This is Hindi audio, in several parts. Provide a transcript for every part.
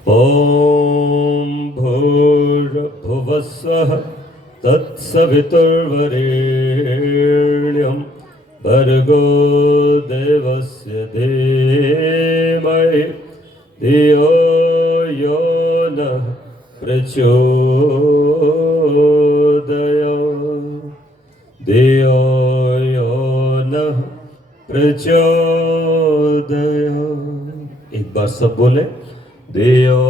ॐ भूर्भुवस्वः तत्सवितुर्वरेण्यं भर्गो देवस्य धीमहि धियो यो नः प्रचोदयात् धियो यो नः प्रचोदयात्। एक बार सब बोले, धियो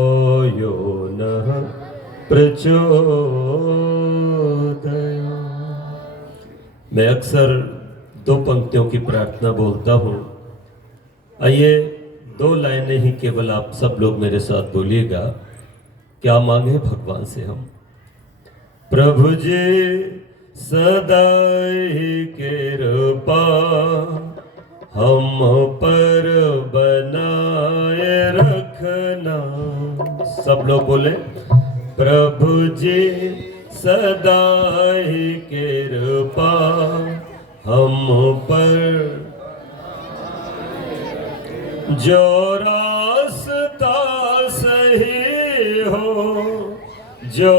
यो नः प्रचोदयात्। मैं अक्सर दो पंक्तियों की प्रार्थना बोलता हूँ। आइए दो लाइनें ही केवल आप सब लोग मेरे साथ बोलिएगा। क्या मांगे भगवान से हम? प्रभु जी सदा ही कृपा हम पर बनाए रखना। सब लोग बोले, प्रभु जी सदा ही कृपा हम पर, जो रास्ता सही हो, जो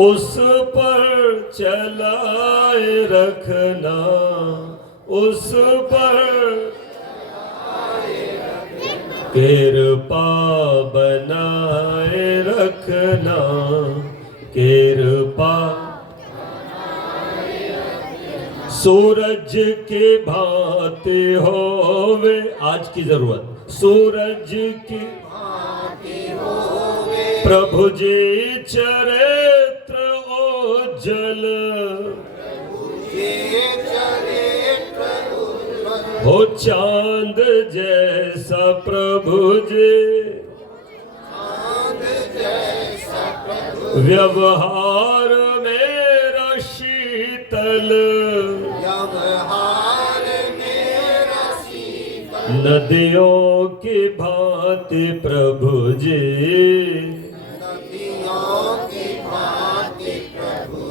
उस पर चलाए रखना, उस पर कृपा बनाए रखना, कृपा। सूरज की भांति होवे, आज की जरूरत, सूरज की भांति होवे प्रभु जी चरित्र ओझल, हो चांद जैसा प्रभु जी, व्यवहार मेरा शीतल, नदियों की भांति प्रभु जी,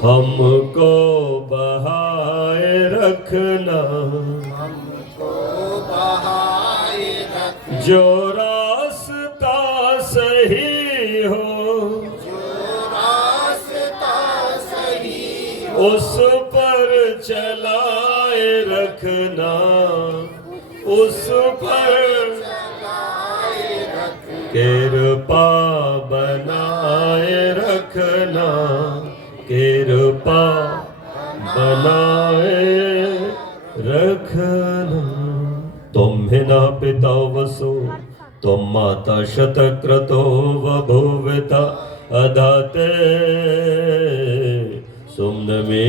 हमको बहाए रखना, जो रास्ता सही हो, उस पर चलाए रखना, उस पर कृपा बनाए रखना, कृपा बनाए रखना। तुम्हें न पिता वसु, तुम माता शतक्रतो बभूविता अधाते, सुम्न में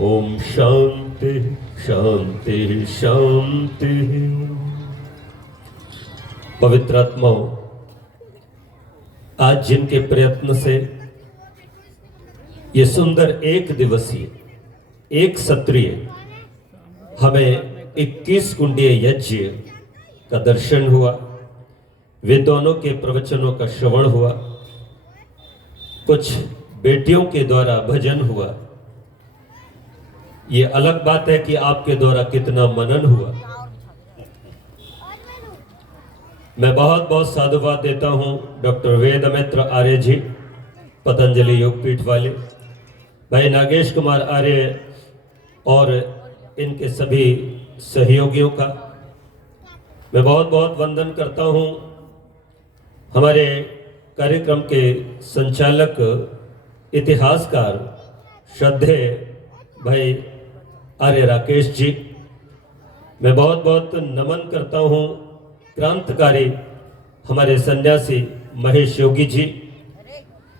ओम शांति शांति शांति। पवित्र आत्माओं, आज जिनके प्रयत्न से ये सुंदर एक दिवसीय, एक सत्रीय, हमें 21 कुंडीय यज्ञ का दर्शन हुआ, वे दोनों के प्रवचनों का श्रवण हुआ, कुछ बेटियों के द्वारा भजन हुआ। ये अलग बात है कि आपके द्वारा कितना मनन हुआ। मैं बहुत बहुत साधुवाद देता हूं डॉक्टर वेदमित्र आर्य जी, पतंजलि योगपीठ वाले, भाई नागेश कुमार आर्य और इनके सभी सहयोगियों का मैं बहुत बहुत वंदन करता हूं। हमारे कार्यक्रम के संचालक, इतिहासकार, श्रद्धेय भाई आर्य राकेश जी, मैं बहुत बहुत नमन करता हूं। क्रांतिकारी हमारे सन्यासी महेश योगी जी,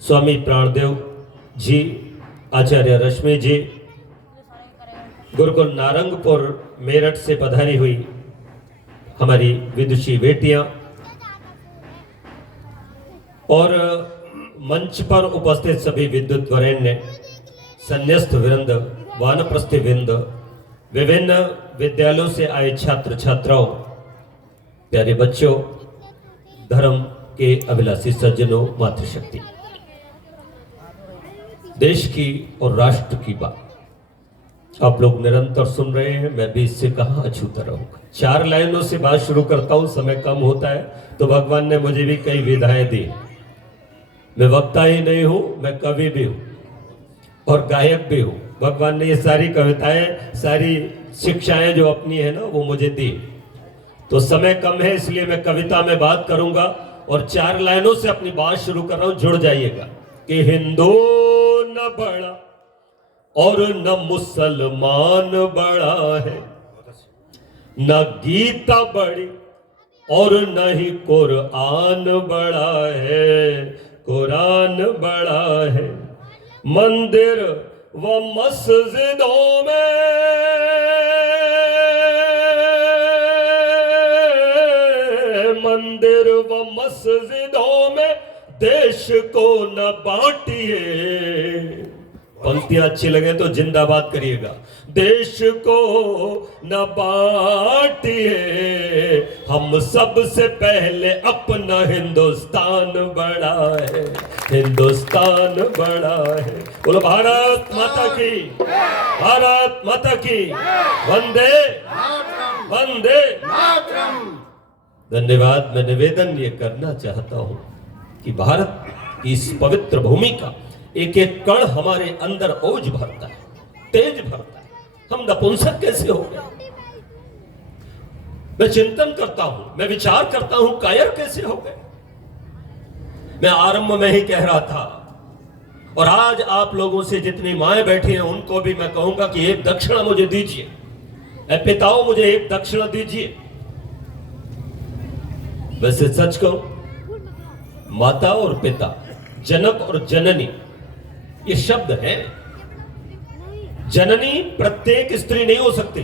स्वामी प्राणदेव जी, आचार्य रश्मि जी, गुरुकुल नारंगपुर मेरठ से पधारी हुई हमारी विदुषी बेटियां, और मंच पर उपस्थित सभी विद्युत वरेण्य, संन्यस्त वृंद, वानप्रस्थी वृंद, विभिन्न विद्यालयों से आए छात्र छात्राओं, प्यारे बच्चों, धर्म के अभिलाषी सज्जनों, मातृशक्ति, देश की और राष्ट्र की बात, आप लोग निरंतर सुन रहे हैं, मैं भी इससे कहाँ अछूता रहूंगा। 4 लाइनों से बात शुरू करता हूं, समय कम होता है तो भगवान ने मुझे भी कई विधाएं दी। मैं वक्ता ही नहीं हूं, मैं कवि भी हूं और गायक भी हूं। भगवान ने ये सारी कविताएं, सारी शिक्षाएं जो अपनी है ना, वो मुझे दी। तो समय कम है इसलिए मैं कविता में बात करूंगा और 4 लाइनों से अपनी बात शुरू कर रहा हूं, जुड़ जाइएगा कि हिंदू न बड़ा और न मुसलमान बड़ा है, न गीता बड़ी और न ही कुरान बड़ा है। कुरान बड़ा है मंदिर व मस्जिदों में, मंदिर व मस्जिदों में देश को न बांटिए। पंक्तियां अच्छी लगे तो जिंदाबाद करिएगा। देश को न बांटिए, हम सबसे पहले अपना हिंदुस्तान बड़ा है, हिंदुस्तान बड़ा है। बोलो भारत माता की, भारत माता की, वंदे वंदे। धन्यवाद। मैं निवेदन ये करना चाहता हूं कि भारत की इस पवित्र भूमि का एक एक कण हमारे अंदर ओज भरता है, तेज भरता है। हम नपुंसक कैसे हो गए? मैं चिंतन करता हूं, मैं विचार करता हूं, कायर कैसे हो गए? मैं आरंभ में ही कह रहा था और आज आप लोगों से जितनी माएं बैठी हैं उनको भी मैं कहूंगा कि एक दक्षिणा मुझे दीजिए। ऐ पिताओं, मुझे एक दक्षिणा दीजिए। वैसे सच कहूं, माता और पिता, जनक और जननी, ये शब्द है। जननी प्रत्येक स्त्री नहीं हो सकती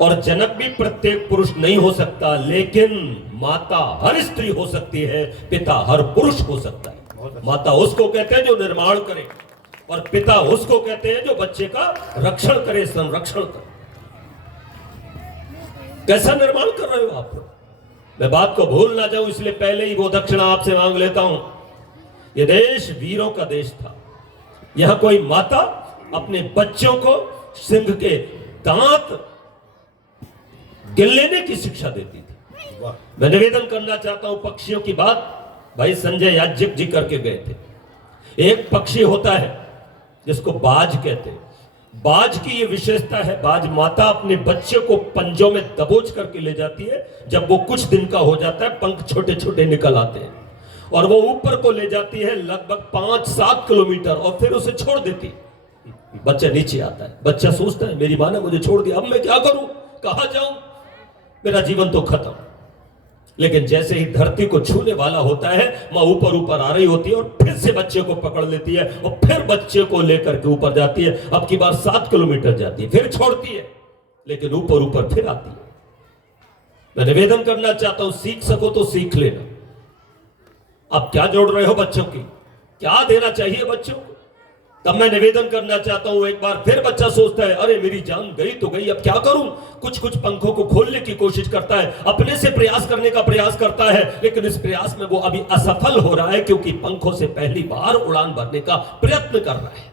और जनक भी प्रत्येक पुरुष नहीं हो सकता, लेकिन माता हर स्त्री हो सकती है, पिता हर पुरुष हो सकता है। माता उसको कहते हैं जो निर्माण करे और पिता उसको कहते हैं जो बच्चे का रक्षण करे, संरक्षण करे। कैसा निर्माण कर रहे हो आप लोग? मैं बात को भूल ना जाऊं इसलिए पहले ही वो दक्षिणा आपसे मांग लेता हूं। यह देश वीरों का देश था। यहां कोई माता अपने बच्चों को सिंह के दांत गिन लेने की शिक्षा देती थी। मैं निवेदन करना चाहता हूं, पक्षियों की बात भाई संजय याज्ञिक जी करके गए थे। एक पक्षी होता है जिसको बाज कहते हैं। बाज की ये विशेषता है, बाज माता अपने बच्चे को पंजों में दबोच करके ले जाती है। जब वो कुछ दिन का हो जाता है, पंख छोटे छोटे निकल आते हैं और वो ऊपर को ले जाती है लगभग 5-7 किलोमीटर और फिर उसे छोड़ देती। बच्चा नीचे आता है, बच्चा सोचता है मेरी मां ने मुझे छोड़ दिया, अब मैं क्या करूं, कहां जाऊं, मेरा जीवन तो खत्म। लेकिन जैसे ही धरती को छूने वाला होता है, मां ऊपर ऊपर आ रही होती है और फिर से बच्चे को पकड़ लेती है और फिर बच्चे को लेकर के ऊपर जाती है। अब की बार 7 किलोमीटर जाती है, फिर छोड़ती है, लेकिन ऊपर ऊपर फिर आती है। मैं निवेदन करना चाहता हूं, सीख सको तो सीख लेना। आप क्या जोड़ रहे हो बच्चों की, क्या देना चाहिए बच्चों को? तब मैं निवेदन करना चाहता हूं, एक बार फिर बच्चा सोचता है अरे मेरी जान गई तो गई, अब क्या करूं? कुछ कुछ पंखों को खोलने की कोशिश करता है, अपने से प्रयास करने का प्रयास करता है, लेकिन इस प्रयास में वो अभी असफल हो रहा है क्योंकि पंखों से पहली बार उड़ान भरने का प्रयत्न कर रहा है।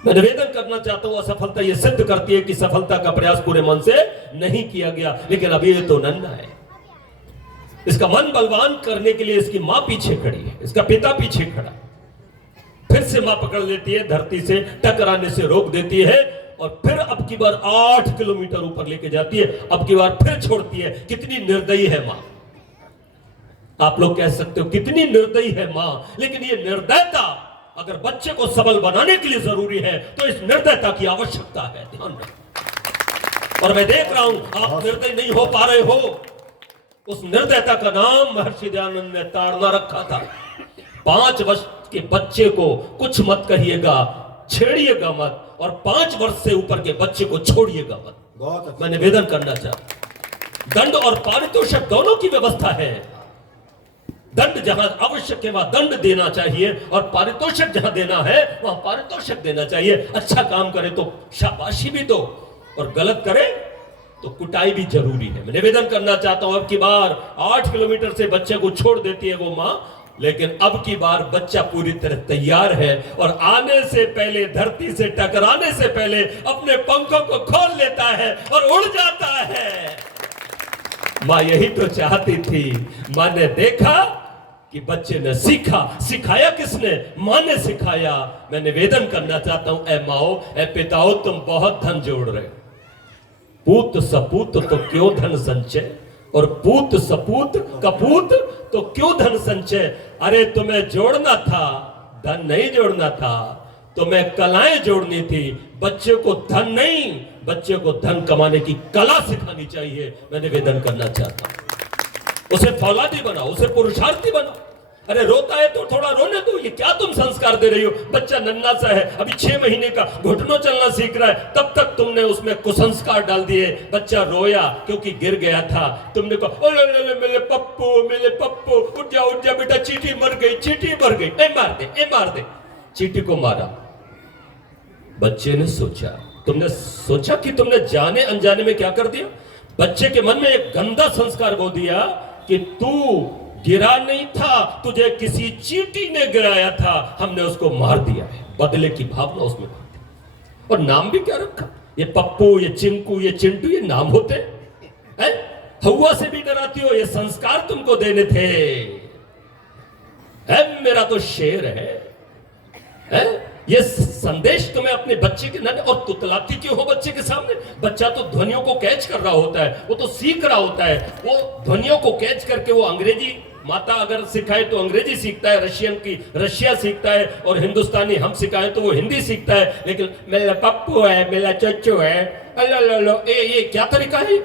मैं निवेदन करना चाहता हूं, असफलता ये सिद्ध करती है कि सफलता का प्रयास पूरे मन से नहीं किया गया। लेकिन अभी ये तो नन्हा है, इसका मन बलवान करने के लिए इसकी मां पीछे खड़ी है, इसका पिता पीछे खड़ा। फिर से मां पकड़ लेती है, धरती से टकराने से रोक देती है और फिर अब की बार 8 किलोमीटर ऊपर लेके जाती है, अब की बार फिर छोड़ती है। कितनी निर्दयी है मां, आप लोग कह सकते हो कितनी निर्दयी है मां। लेकिन ये निर्दयता अगर बच्चे को सबल बनाने के लिए जरूरी है तो इस निर्दयता की आवश्यकता है, ध्यान रखें। और मैं देख रहा हूं आप निर्दयी नहीं हो पा रहे हो। उस निर्दयता का नाम महर्षि दयानंद ने ताड़ना रखा था। 5 वर्ष के बच्चे को कुछ मत कहिएगा, छेड़िएगा मत, और 5 वर्ष से ऊपर के बच्चे को छोड़िएगा मत। मैं निवेदन करना चाहता, दंड और पारितोषिक दोनों की व्यवस्था है। दंड जहां आवश्यक है वहां दंड देना चाहिए और पारितोषिक जहां देना है वहां पारितोषिक देना चाहिए। अच्छा काम करे तो शाबाशी भी दो और गलत करे तो कुटाई भी जरूरी है। मैं निवेदन करना चाहता हूं, अब की बार 8 किलोमीटर से बच्चे को छोड़ देती है वो मां लेकिन अब की बार बच्चा पूरी तरह तैयार है और आने से पहले, धरती से टकराने से पहले अपने पंखों को खोल लेता है और उड़ जाता है। मां यही तो चाहती थी। मां ने देखा कि बच्चे ने सीखा। सिखाया किसने? मां ने सिखाया। मैं निवेदन करना चाहता हूं, ए माओ, ए पिताओ, तुम बहुत धन जोड़ रहे हो। पूत सपूत तो क्यों धन संचय, और पूत सपूत कपूत तो क्यों धन संचय। अरे तुम्हें जोड़ना था, धन नहीं जोड़ना था, तुम्हें कलाएं जोड़नी थी। बच्चे को धन नहीं, बच्चे को धन कमाने की कला सिखानी चाहिए। मैं निवेदन करना चाहता हूं, उसे फौलादी बनाओ, उसे पुरुषार्थी बनाओ। अरे रोता है तो थोड़ा रोने दो। ये क्या तुम संस्कार दे रही हो? बच्चा नन्हा सा है, अभी 6 महीने का, घुटनों चलना सीख रहा है, तब तक तुमने उसमें कुसंस्कार डाल दिए। बच्चा रोया क्योंकि गिर गया था। तुमने कहा मेरे पप्पू, उठ जा बेटा, चींटी मर गई, चींटी मर गई, ए मार दे। चींटी को मारा। बच्चे ने सोचा, तुमने सोचा कि तुमने जाने अनजाने में क्या कर दिया? बच्चे के मन में एक गंदा संस्कार बो दिया कि तू गिरा नहीं था, तुझे किसी चींटी ने गिराया था, हमने उसको मार दिया है। बदले की भावना उसमें। और नाम भी क्या रखा? ये पप्पू, ये चिंकू, ये चिंटू, ये नाम होते हैं? हवा से भी डराती हो? ये संस्कार तुमको देने थे। मेरा तो शेर है? ये संदेश तुम्हें अपने बच्चे के नाम। और तुतलाती क्यों हो बच्चे के सामने? बच्चा तो ध्वनियों को कैच कर रहा होता है, वो तो सीख रहा होता है। वो ध्वनियों को कैच करके वो अंग्रेजी, माता अगर सिखाए तो अंग्रेजी सीखता है, रशियन की रशिया सीखता है, और हिंदुस्तानी हम सिखाए तो वो हिंदी सीखता है। लेकिन मेरा पप्पू है, मेरा चच्चू है, अल्लाह, ये क्या तरीका है?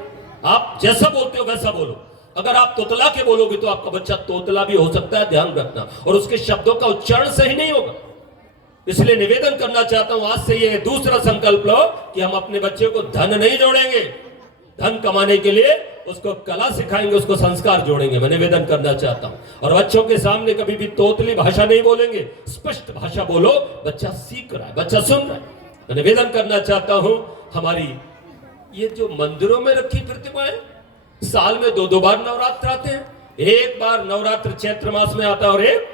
आप जैसा बोलते हो वैसा बोलो। अगर आप तोतला के बोलोगे तो आपका बच्चा तोतला भी हो सकता है, ध्यान रखना। और उसके शब्दों का उच्चारण सही नहीं होगा। इसलिए निवेदन करना चाहता हूं, आज से ये दूसरा संकल्प लो कि हम अपने बच्चे को धन नहीं जोड़ेंगे। धन कमाने के लिए उसको कला सिखाएंगे, उसको संस्कार जोड़ेंगे। मैं निवेदन करना चाहता हूं। और बच्चों के सामने कभी भी तोतली भाषा नहीं बोलेंगे, स्पष्ट भाषा बोलो। बच्चा सीख रहा है, बच्चा सुन रहा है। मैं निवेदन करना चाहता हूं, हमारी ये जो मंदिरों में रखी प्रतिमाएं, साल में 2 बार नवरात्र आते हैं। एक बार नवरात्र चैत्र मास में आता है और एक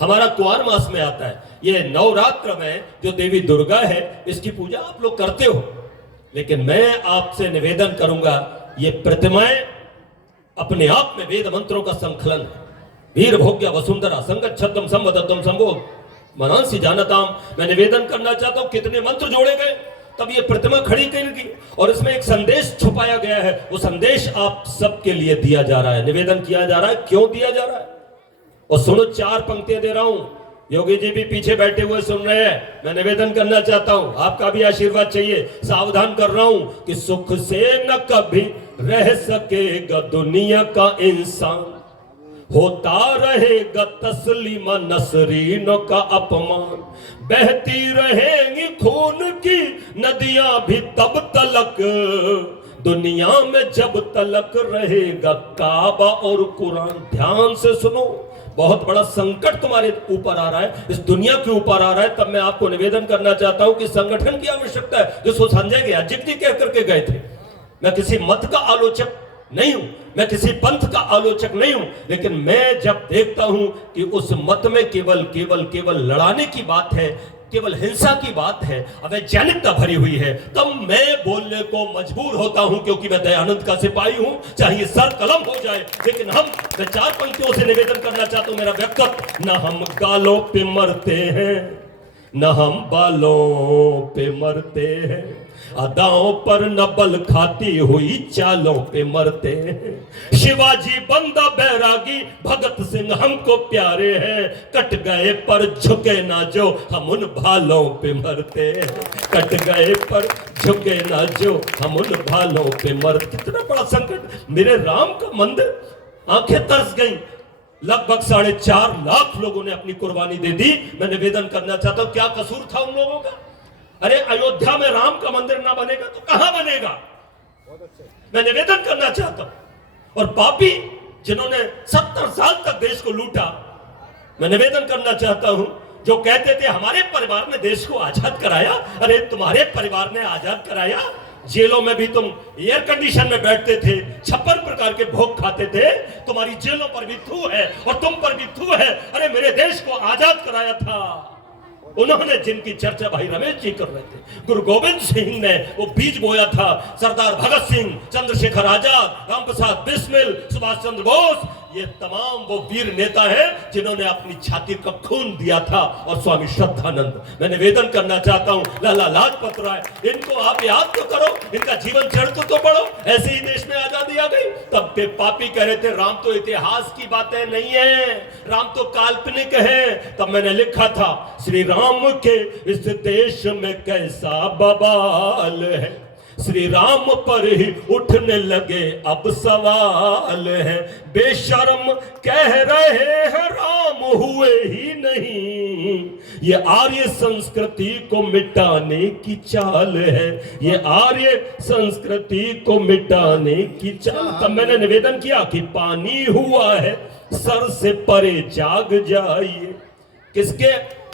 हमारा कुआर मास में आता है। ये नवरात्र में जो देवी दुर्गा है, इसकी पूजा आप लोग करते हो। लेकिन मैं आपसे निवेदन करूंगा, ये प्रतिमाएं अपने आप में वेद मंत्रों का संकलन है। वीर भोग्य वसुंधरा संगत छद्म संवदत्तम संभोग मनांसी जानताम। मैं निवेदन करना चाहता हूं, कितने मंत्र जोड़े गए, तब ये प्रतिमा खड़ी करेगी। और इसमें एक संदेश छुपाया गया है, वो संदेश आप सबके लिए दिया जा रहा है, निवेदन किया जा रहा है। क्यों दिया जा रहा है? और सुनो, 4 पंक्तियां दे रहा हूं। योगी जी भी पीछे बैठे हुए सुन रहे हैं। मैं निवेदन करना चाहता हूं, आपका भी आशीर्वाद चाहिए। सावधान कर रहा हूं कि सुख से न कभी रह सकेगा दुनिया का इंसान, होता रहेगा तस्लीम नसरीनों का अपमान, बहती रहेंगी खून की नदियां भी तब तलक, दुनिया में जब तलक रहेगा काबा और कुरान। ध्यान से सुनो, बहुत बड़ा संकट तुम्हारे ऊपर आ रहा है, इस दुनिया के ऊपर आ रहा है। तब मैं आपको निवेदन करना चाहता हूं कि संगठन की आवश्यकता है, जिसको संजय ज्ञाजिक जी कह करके गए थे। मैं किसी मत का आलोचक नहीं हूं, मैं किसी पंथ का आलोचक नहीं हूं, लेकिन मैं जब देखता हूं कि उस मत में केवल लड़ाने की बात है, केवल हिंसा की बात है, अवैज्ञानिकता भरी हुई है, तब मैं बोलने को मजबूर होता हूं, क्योंकि मैं दयानंद का सिपाही हूं। चाहे सर कलम हो जाए, लेकिन मैं 4 पंक्तियों से निवेदन करना चाहता हूं। मेरा व्यक्तित्व, न हम गालों पे मरते हैं, न हम बालों पे मरते हैं, अदाओं पर न बल खाती हुई चालों पे मरते हैं। शिवाजी बंदा बैरागी भगत सिंह हमको प्यारे हैं, कट गए पर झुके ना जो हम उन भालों पे मरते हैं, कट गए पर झुके ना जो हम उन भालों पे मरते। कितना बड़ा संकट। मेरे राम का मंदिर, आंखें तरस गई। लगभग 4.5 लाख लोगों ने अपनी कुर्बानी दे दी। मैं निवेदन करना चाहता हूं, क्या कसूर था उन लोगों का? अरे अयोध्या में राम का मंदिर ना बनेगा तो कहां बनेगा? मैं निवेदन करना चाहता हूं। और पापी जिन्होंने 70 साल तक देश को लूटा, मैं निवेदन करना चाहता हूं, जो कहते थे हमारे परिवार ने देश को आजाद कराया। अरे तुम्हारे परिवार ने आजाद कराया? जेलों में भी तुम एयर कंडीशन में बैठते थे, 56 प्रकार के भोग खाते थे। तुम्हारी जेलों पर भी थू है और तुम पर भी थू है। अरे मेरे देश को आजाद कराया था उन्होंने, जिनकी चर्चा भाई रमेश जी कर रहे थे। गुरु गोविंद सिंह ने वो बीज बोया था। सरदार भगत सिंह, चंद्रशेखर आजाद, रामप्रसाद बिस्मिल, सुभाष चंद्र बोस, ये तमाम वो वीर नेता हैं जिन्होंने अपनी छाती का खून दिया था। और स्वामी श्रद्धानंद, मैं निवेदन करना चाहता हूं, लाला लाजपत राय, इनको आप याद तो करो, इनका जीवन चरित्र तो पढ़ो। ऐसे ही देश में आजादी आ गई। तब के पापी कह रहे थे राम तो इतिहास की बातें नहीं है, राम तो काल्पनिक है। तब मैंने लिखा था, श्री राम के इस देश में कैसा बवाल है, श्री राम पर ही उठने लगे अब सवाल है। बेशर्म कह रहे हैं राम हुए ही नहीं, ये आर्य संस्कृति को मिटाने की चाल है, ये आर्य संस्कृति को मिटाने की चाल। तब मैंने निवेदन किया कि पानी हुआ है सर से परे जाग जाइए।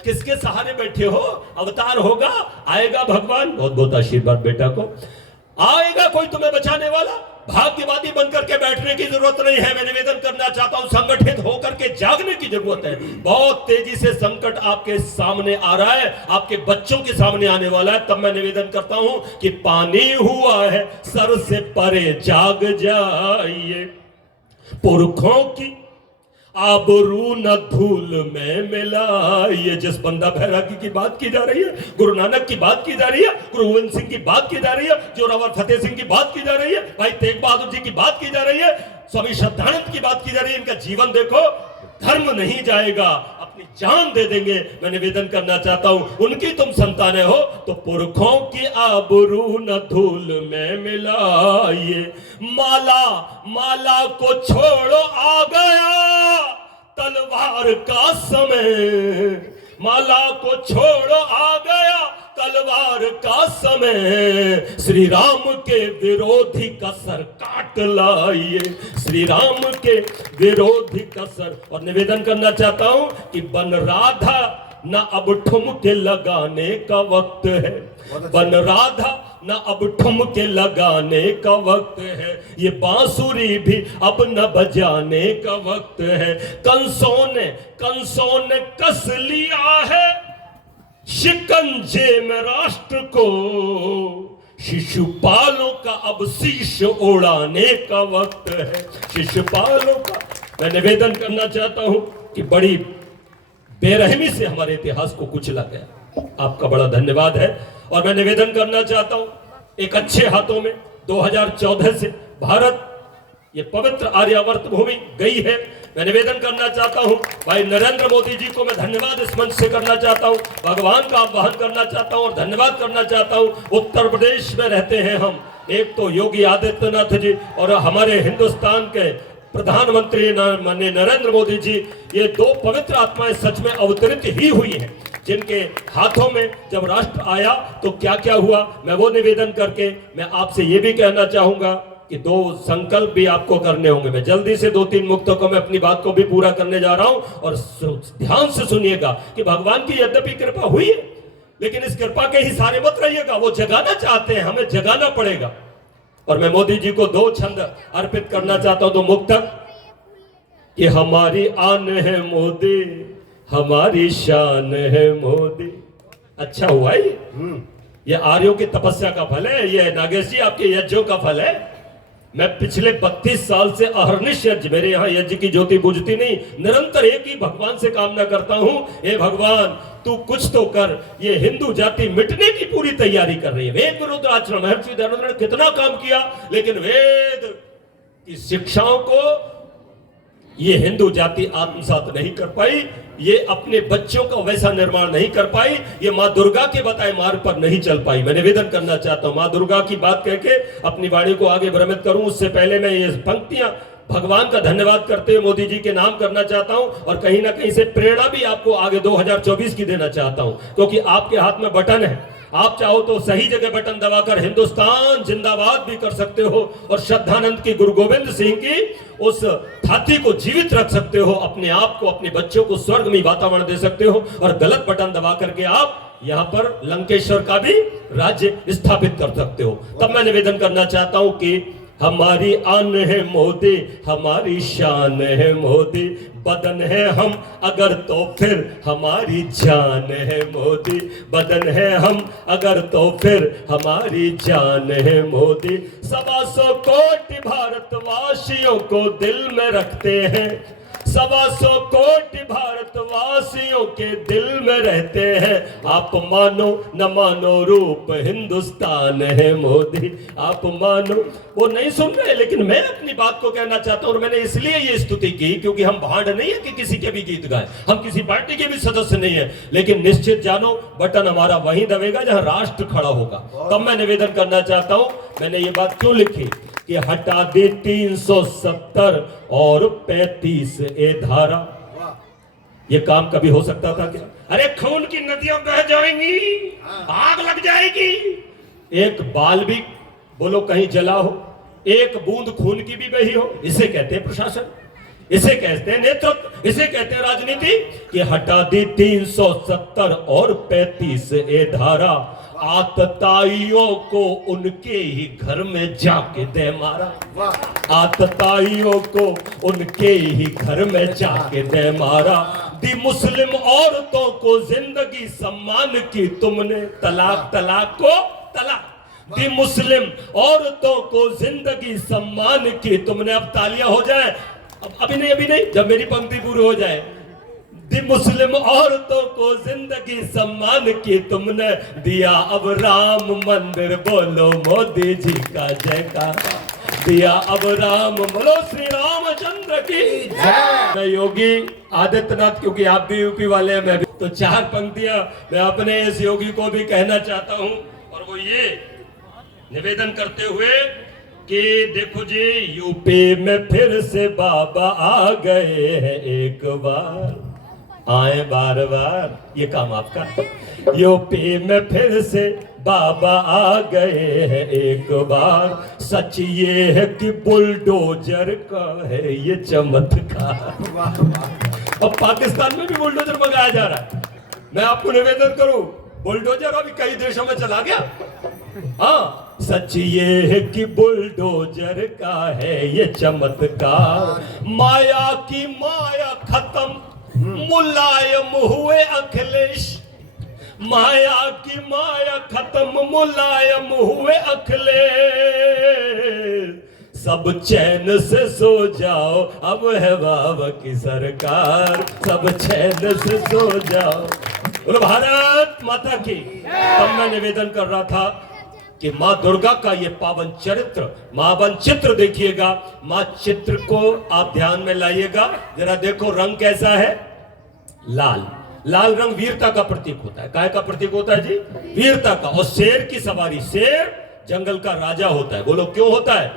किसके सहारे बैठे हो? अवतार होगा, आएगा भगवान, बहुत बहुत आशीर्वाद बेटा को, आएगा कोई तुम्हें बचाने वाला। भाग्यवादी बनकर के बैठने की जरूरत नहीं है। मैं निवेदन करना चाहता हूं, संगठित होकर के जागने की जरूरत है। बहुत तेजी से संकट आपके सामने आ रहा है, आपके बच्चों के सामने आने वाला है। तब मैं निवेदन करता हूं कि पानी हुआ है सर से परे जाग जाइए, पुरखों की आबरू न धूल में मिला। ये जिस बंदा बैरागी की बात की जा रही है, गुरु नानक की बात की जा रही है, गुरु गोविंद सिंह की बात की जा रही है, जोरावर फतेह सिंह की बात की जा रही है, भाई तेग बहादुर जी की बात की जा रही है, स्वामी श्रद्धानंद की बात की जा रही है, इनका जीवन देखो, धर्म नहीं जाएगा, अपनी जान दे देंगे। मैं निवेदन करना चाहता हूं, उनकी तुम संतानें हो तो पुरखों की आबरू न धूल में मिलाइए। माला को छोड़ो, आ गया तलवार का समय, माला को छोड़ो, आ गया तलवार का समय। श्री राम के विरोधी का सर काट लाइए, श्री राम के विरोधी का सर। और निवेदन करना चाहता हूं कि बन राधा न अब ठुमके लगाने का वक्त है, बन राधा न अब ठुमके लगाने का वक्त है, ये बांसुरी भी अब न बजाने का वक्त है। कंसों ने कस लिया है शिकंजे में राष्ट्र को, शिशुपालों का अब शीश उड़ाने का वक्त है, शिशुपालों का। मैं निवेदन करना चाहता हूं कि बड़ी बेरहमी से हमारे इतिहास को कुचला गया। आपका बड़ा धन्यवाद है। और मैं निवेदन करना चाहता हूं, एक अच्छे हाथों में 2014 से भारत ये पवित्र आर्यावर्त भूमि गई है। मैं निवेदन करना चाहता हूं, भाई नरेंद्र मोदी जी को मैं धन्यवाद इस मंच से करना चाहता हूं, भगवान का आह्वान करना चाहता हूं और धन्यवाद करना चाहता हूं। उत्तर प्रदेश में रहते हैं हम, एक तो योगी आदित्यनाथ जी और हमारे हिंदुस्तान के प्रधानमंत्री माननीय नरेंद्र मोदी जी, ये दो पवित्र आत्माएं सच में अवतरित ही हुई हैं, जिनके हाथों में जब राष्ट्र आया तो क्या क्या हुआ। मैं वो निवेदन करके मैं आपसे ये भी कहना चाहूंगा कि दो संकल्प भी आपको करने होंगे। मैं जल्दी से 2-3 मुक्तकों में अपनी बात को भी पूरा करने जा रहा हूं और ध्यान से सुनिएगा कि भगवान की यद्यपि कृपा हुई है, लेकिन इस कृपा के ही सारे मत रहिएगा, वो जगाना चाहते हैं, हमें जगाना पड़ेगा। और मैं मोदी जी को 2 छंद अर्पित करना चाहता हूं, 2 मुक्तक कि हमारी आन है मोदी, हमारी शान है मोदी। अच्छा हुआ ये आर्यों की तपस्या का फल है, ये नागेश जी आपके यज्ञों का फल है। मैं पिछले 32 साल से अहर्निश यज्ञ, मेरे यहाँ यज्ञ की ज्योति बुझती नहीं, निरंतर एक ही भगवान से कामना करता हूं, हे भगवान तू कुछ तो कर, ये हिंदू जाति मिटने की पूरी तैयारी कर रही है। वेद विरुद्ध आचरण, महर्षि दयानंद ने कितना काम किया, लेकिन वेद की शिक्षाओं को ये हिंदू जाति आत्मसात नहीं कर पाई, ये अपने बच्चों का वैसा निर्माण नहीं कर पाई, ये माँ दुर्गा के बताए मार्ग पर नहीं चल पाई। मैं निवेदन करना चाहता हूं, माँ दुर्गा की बात कह के अपनी वाणी को आगे भ्रमित करूं उससे पहले मैं ये पंक्तियां भगवान का धन्यवाद करते हुए मोदी जी के नाम करना चाहता हूं और कहीं ना कहीं से प्रेरणा भी आपको आगे 2024 की देना चाहता हूं, क्योंकि आपके हाथ में बटन है। आप चाहो तो सही जगह बटन दबाकर हिंदुस्तान जिंदाबाद भी कर सकते हो और श्रद्धानंद की, गुरु गोविंद सिंह की उस थाती को जीवित रख सकते हो, अपने आप को, अपने बच्चों को स्वर्गमय वातावरण दे सकते हो। और गलत बटन दबा करके आप यहाँ पर लंकेश्वर का भी राज्य स्थापित कर सकते हो। तब मैं निवेदन करना चाहता हूं कि हमारी आन है मोदी, हमारी शान है मोदी, बदन है हम अगर तो फिर हमारी जान है मोदी, बदन है हम अगर तो फिर हमारी जान है मोदी। 125 कोटि भारतवासियों को दिल में रखते हैं, 125 कोटि भारतवासियों के दिल में रहते हैं। आप मानो न मानो रूप हिंदुस्तान है मोदी, आप मानो। वो नहीं सुन रहे, लेकिन मैं अपनी बात को कहना चाहता हूं और मैंने इसलिए ये स्तुति की क्योंकि हम भांड नहीं है कि किसी के भी गीत गाए, हम किसी पार्टी के भी सदस्य नहीं है, लेकिन निश्चित जानो बटन हमारा वहीं दबेगा जहां राष्ट्र खड़ा होगा। तब मैं निवेदन करना चाहता हूं, मैंने ये बात क्यों लिखी कि हटा दे 370 और 35 ए धारा। ये काम कभी हो सकता था क्या? अरे खून की नदियां बह जाएंगी, आग लग जाएगी, एक बाल भी बोलो कहीं जला हो, एक बूंद खून की भी बही हो, इसे कहते हैं प्रशासन, इसे कहते हैं नेतृत्व, इसे कहते हैं राजनीति। कि हटा दी 370 और 35 ए धारा, आतताइयों को उनके ही घर में जाके दे मारा, आतताइयों को उनके ही घर में जाके दे मारा। दी मुस्लिम औरतों को जिंदगी सम्मान की तुमने, तलाक तलाक को तलाक, दी मुस्लिम औरतों को जिंदगी सम्मान की तुमने। अब तालियां हो जाए, अभी नहीं, जब मेरी पंक्ति पूरी हो जाए। दी मुस्लिम औरतों को जिंदगी सम्मान की तुमने, दिया अब राम मंदिर, बोलो मोदी जी का जयकारा, दिया अब राम, बोलो श्री रामचंद्र की जय। मैं योगी आदित्यनाथ, क्योंकि आप भी यूपी वाले हैं, मैं भी, तो 4 पंक्तियां मैं अपने इस योगी को भी कहना चाहता हूं, और वो ये निवेदन करते हुए कि देखो जी, यूपी में फिर से बाबा आ गए हैं, एक बार आए बार बार, ये काम आपका। यूपी में फिर से बाबा आ गए हैं एक बार, सच ये है कि बुलडोजर का है ये चमत्कार। अब पाकिस्तान में भी बुलडोजर मंगाया जा रहा है। मैं आपको निवेदन करूं, बुलडोजर अभी कई देशों में चला गया। हाँ, सच ये है कि बुलडोजर का है ये चमत्कार, माया की माया खत्म, मुलायम हुए अखिलेश, माया की माया खत्म, मुलायम हुए अखिलेश, सब चैन से सो जाओ, अब है बाबा की सरकार, सब चैन से सो जाओ। बोलो भारत माता की। तब मैं निवेदन कर रहा था कि माँ दुर्गा का ये पावन चरित्र, मावन चित्र देखिएगा, माँ चित्र को आप ध्यान में लाइएगा जरा। देखो रंग कैसा है, लाल, लाल रंग वीरता का प्रतीक होता है। काय का प्रतीक होता है जी? वीरता का। और शेर की सवारी, शेर जंगल का राजा होता है। बोलो क्यों होता है?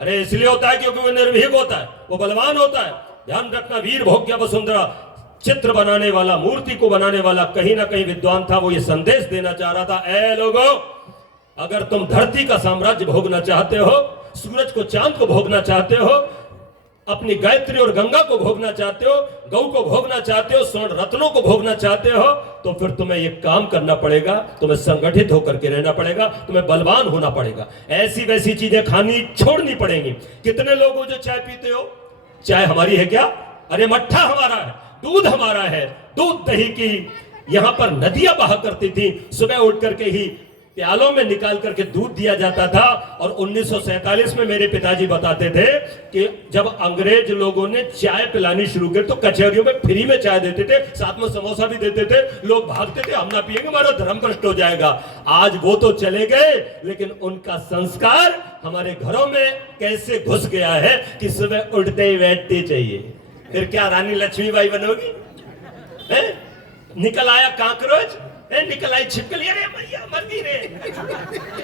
अरे इसलिए होता है क्योंकि वो निर्भीक होता है, वो बलवान होता है। ध्यान रखना, वीर भोग्य वसुंधरा चित्र बनाने वाला, मूर्ति को बनाने वाला कहीं ना कहीं विद्वान था। वो ये संदेश देना चाह रहा था, ए लोगों, अगर तुम धरती का साम्राज्य भोगना चाहते हो, सूरज को चांद को भोगना चाहते हो, अपनी गायत्री और गंगा को भोगना चाहते हो, गौ को भोगना चाहते हो, स्वर्ण रत्नों को भोगना चाहते हो, तो फिर तुम्हें ये काम करना पड़ेगा, तुम्हें संगठित होकर के रहना पड़ेगा, तुम्हें बलवान होना पड़ेगा, ऐसी वैसी चीजें खानी छोड़नी पड़ेंगी। कितने लोग हो जो चाय पीते हो? चाय हमारी है क्या? अरे मट्ठा हमारा है, दूध हमारा है। दूध दही की यहां पर नदियां बहा करती थी, सुबह उठ करके ही प्यालों में निकाल करके दूध दिया जाता था। और 1947 में मेरे पिताजी बताते थे कि जब अंग्रेज लोगों ने चाय पिलानी शुरू की तो कचहरियों में फ्री में चाय देते थे, साथ में समोसा भी देते थे। लोग भागते थे, हम ना पिएंगे, हमारा धर्म भ्रष्ट हो जाएगा। आज वो तो चले गए, लेकिन उनका संस्कार हमारे घरों में कैसे घुस गया है कि सुबह उठते ही बैठते चाहिए। फिर क्या रानी लक्ष्मीबाई बनोगी? निकल आया काकरोच, निकल आई छिपकली, अरे भैया मर गई रे।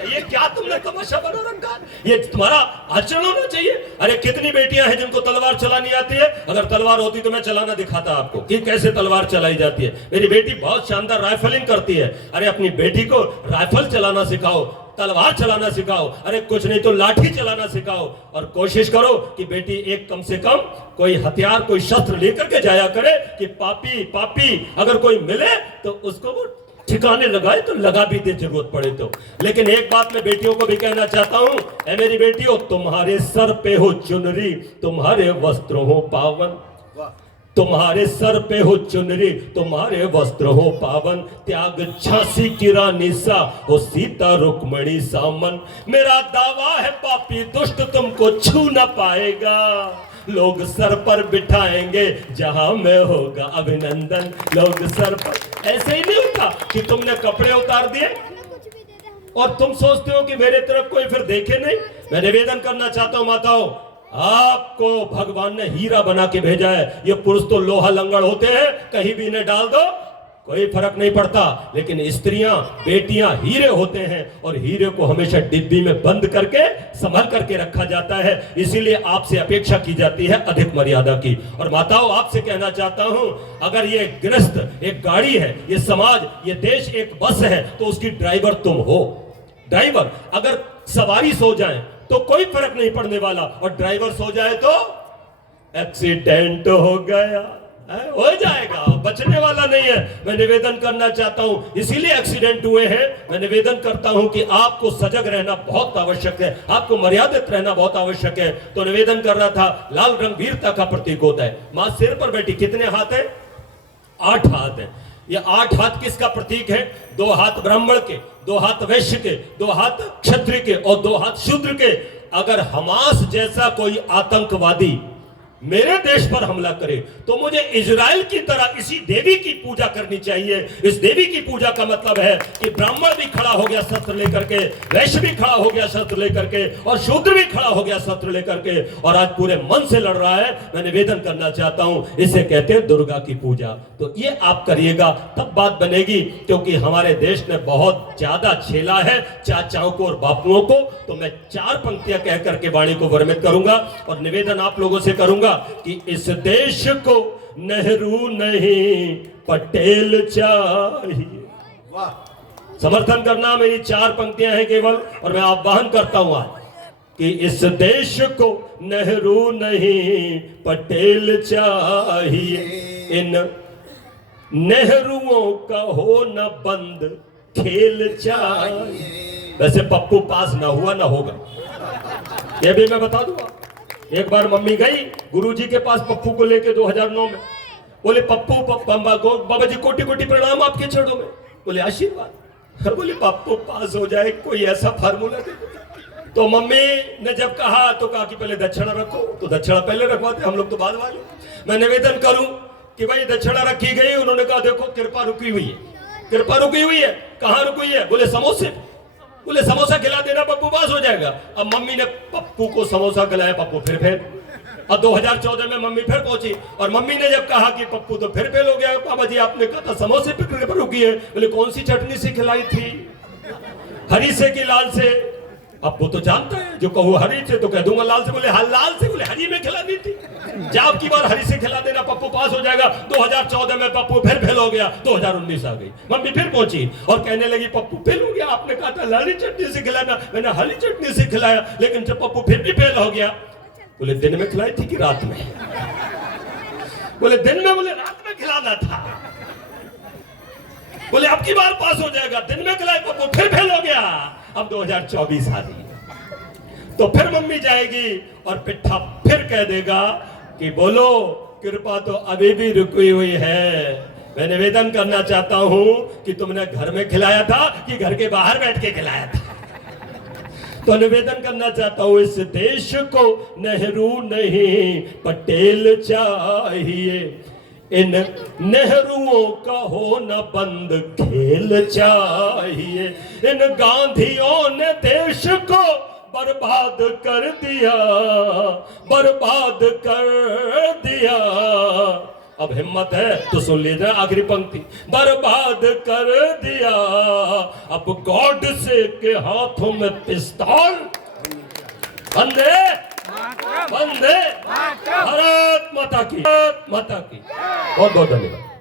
ये क्या तुमने तमाशा बना रखा? ये तुम्हारा आचरण होना चाहिए। अरे कितनी बेटियां हैं जिनको तलवार चलानी आती है? अगर तलवार होती तो मैं चलाना दिखाता आपको कि कैसे तलवार चलाई जाती है। मेरी बेटी बहुत शानदार राइफलिंग करती है। अरे अपनी बेटी को राइफल चलाना सिखाओ, तलवार चलाना सिखाओ, अरे कुछ नहीं तो लाठी चलाना सिखाओ। और कोशिश करो कि बेटी एक कम से कम कोई हथियार, कोई शस्त्र लेकर के जाया करे कि पापी अगर कोई मिले तो उसको वो ठिकाने लगाए तो लगा भी दे जरूरत पड़े तो। लेकिन एक बात मैं बेटियों को भी कहना चाहता हूं, ऐ मेरी बेटियों, तुम्हारे सर पे हो चुनरी, तुम्हारे वस्त्र हो पावन, तुम्हारे सर पे हो चुनरी, तुम्हारे वस्त्र हो पावन, त्याग झांसी की रानी सा हो सीता रुक्मणी सामन। मेरा दावा है पापी दुष्ट तुमको छू न पाएगा, लोग सर पर बिठाएंगे जहां में होगा अभिनंदन। लोग सर पर, ऐसे ही नहीं होता कि तुमने कपड़े उतार दिए और तुम सोचते हो कि मेरे तरफ कोई फिर देखे नहीं। मैं निवेदन करना चाहता हूं माताओं, आपको भगवान ने हीरा बना के भेजा है। ये पुरुष तो लोहा लंगड़ होते हैं, कहीं भी इन्हें डाल दो कोई फर्क नहीं पड़ता, लेकिन स्त्रियां बेटियां हीरे होते हैं और हीरे को हमेशा डिब्बी में बंद करके संभल करके रखा जाता है। इसीलिए आपसे अपेक्षा की जाती है अधिक मर्यादा की। और माताओं, आपसे कहना चाहता हूं, अगर ये गृहस्थ एक गाड़ी है, ये समाज, ये देश एक बस है, तो उसकी ड्राइवर तुम हो। ड्राइवर, अगर सवारी सो जाए तो कोई फर्क नहीं पड़ने वाला, और ड्राइवर सो जाए तो एक्सीडेंट हो गया, हो जाएगा, बचने वाला नहीं है। मैं निवेदन करना चाहता हूं, इसीलिए एक्सीडेंट हुए हैं। मैं निवेदन करता हूं कि आपको सजग रहना बहुत आवश्यक है, आपको मर्यादित रहना बहुत आवश्यक है। तो निवेदन कर रहा था, लाल रंग वीरता का प्रतीक होता है। मां सिर पर बैठी, कितने हाथ है? 8 हाथ है। ये 8 हाथ किसका प्रतीक है? 2 हाथ ब्राह्मण के, 2 हाथ वैश्य के, 2 हाथ क्षत्रिय के और 2 हाथ शूद्र के। अगर हमास जैसा कोई आतंकवादी मेरे देश पर हमला करे तो मुझे इजराइल की तरह इसी देवी की पूजा करनी चाहिए। इस देवी की पूजा का मतलब है कि ब्राह्मण भी खड़ा हो गया शस्त्र लेकर के, वैश्य भी खड़ा हो गया शस्त्र लेकर के, और शूद्र भी खड़ा हो गया शस्त्र लेकर के, और आज पूरे मन से लड़ रहा है। मैं निवेदन करना चाहता हूं, इसे कहते हैं दुर्गा की पूजा। तो ये आप करिएगा, तब बात बनेगी, क्योंकि हमारे देश ने बहुत ज्यादा झेला है चाचाओं को और बापुओं को। तो मैं 4 पंक्तियां कह करके वाणी को वर्णित करूंगा और निवेदन आप लोगों से करूंगा कि इस देश को नेहरू नहीं पटेल चाहिए। समर्थन करना, मेरी 4 पंक्तियां हैं केवल, और मैं आह्वान करता हूं आज कि इस देश को नेहरू नहीं पटेल चाहिए। इन नेहरूओं का हो न बंद खेल चाहिए। वैसे पप्पू पास ना हुआ ना होगा, ये भी मैं बता दूंगा। एक बार मम्मी गई गुरुजी के पास पप्पू को लेके 2009 में। बोले पप्पू बाबा जी कोटि कोटि प्रणाम आपके चरणों में। बोले आशीर्वाद। बोले पप्पू पास हो जाए कोई ऐसा फार्मूला दे। तो मम्मी ने जब कहा तो कहा कि पहले दक्षिणा रखो, तो दक्षिणा पहले रखवाते, हम लोग तो बाद वाले। मैं निवेदन करूं कि भाई दक्षिणा रखी गई। उन्होंने कहा देखो कृपा रुकी हुई है, कृपा रुकी हुई है। कहां रुकी है? बोले समोसे। बोले समोसा खिला देना, पप्पू पास हो जाएगा। अब मम्मी ने पप्पू को समोसा खिलाया, पप्पू फिर फेल। अब 2014 में मम्मी फिर पहुंची और मम्मी ने जब कहा कि पप्पू तो फिर फेल हो गया, बाबा जी आपने कहा था समोसे पे रुकी है। बोले कौन सी चटनी से खिलाई थी? हरी से कि लाल से? अब वो तो जानता है, जो कहूँ हरी से तो कह दूंगा लाल से। बोले हाँ लाल से। बोले हरी में खिलानी थी, जब की बार हरी से खिला देना, पप्पू पास हो जाएगा। 2014 में पप्पू फिर फेल हो गया। 2019 आ गई, मम्मी फिर पहुंची और कहने लगी पप्पू फेल हो गया, आपने कहा था लाली चटनी से खिलाना, मैंने हरी चटनी से खिलाया, लेकिन जब पप्पू फिर भी फेल हो गया। बोले दिन में खिलाई थी कि रात में? बोले दिन में। बोले रात में खिलाना था। बोले अब की बार पास हो जाएगा, दिन में खिलाए, पप्पू फिर फेल हो गया। अब 2024 आ रही, तो फिर मम्मी जाएगी और पिट्ठा फिर कह देगा कि बोलो कृपा तो अभी भी रुकी हुई है। मैं निवेदन करना चाहता हूं कि तुमने घर में खिलाया था कि घर के बाहर बैठ के खिलाया था? तो निवेदन करना चाहता हूं, इस देश को नेहरू नहीं पटेल चाहिए। इन नेहरूओं का हो न बंद खेल चाहिए। इन गांधियों ने देश को बर्बाद कर दिया, बर्बाद कर दिया। अब हिम्मत है तो सुन लीजिए आखिरी पंक्ति, बर्बाद कर दिया। अब गॉड से के हाथों में पिस्तौल, बंदे बंदे। भारत माता की, भारत माता की। बहुत बहुत धन्यवाद।